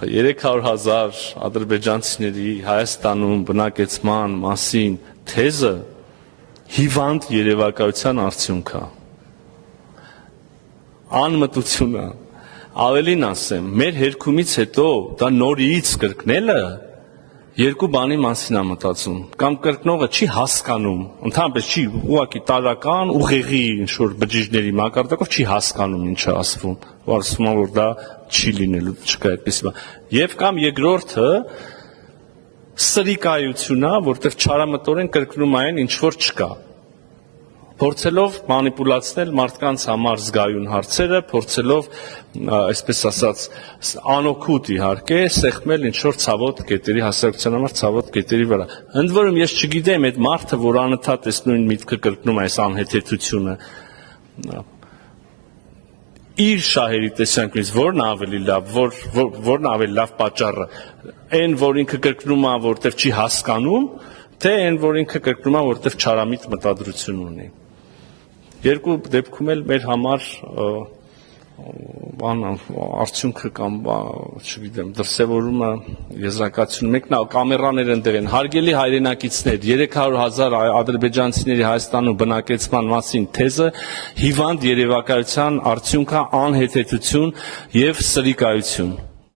300,000 ադրբեջանցիների Հայաստանում բնակեցման մասին թեզը հիվանդ երևակայության արդյունք է։ Անմտությունը, ավելին ասեմ, մեր հերքումից հետո դա նորից կրկնելը երկու բանի մասին է մտածում, կամ կրկնողը չի հասկանում, ընդհանրապես չի ուղղակի տարրական ուղեղի ինչ-որ բջիջների մակարդակով չի հասկանում ինչ է ասվում, ու ասում է, որ դա չի լինելու, չկա այդպիսի բան։ Եվ կամ երկրորդը սրիկայություն է, որտեղ չարամտորեն կրկնում այն ինչ որ չկա, փորձելով մանիպուլացնել մարդկանց համար զգայուն հարցերը, փորձելով, այսպես ասած, անօգուտ իհարկե, սեղմել ինչ-որ ցավոտ կետերի, հասարակության համար ցավոտ կետերի վրա։ Ընդ որում ես չգիտեմ այդ մարդը, որ անընդհատ այս նույն միտքը կրկնում է այս անհեթեթությունը, իր շահերի տեսանկյունից որն ավելի լավ, որն ավելի լավ պատճառը, այն, որ ինքը կրկնում է, որտեղ չի հասկանում, թե այն, որ ինքը կրկնում է, որտեղ չարամիտ մտադրություն ունի։ Երկու դեպքում էլ մեր համար արդյունքը կամ, չգիտեմ, դրսևորումը եզրակացություն, մեկն կամերաներ ընդեղ են, հարգելի հայրենակիցներ, 300,000 ադրբեջանցիների Հայաստանում բնակեցման մասին թեզը հիվանդ երևակայության արդյունք է, անհեթեթություն և սրիկայություն։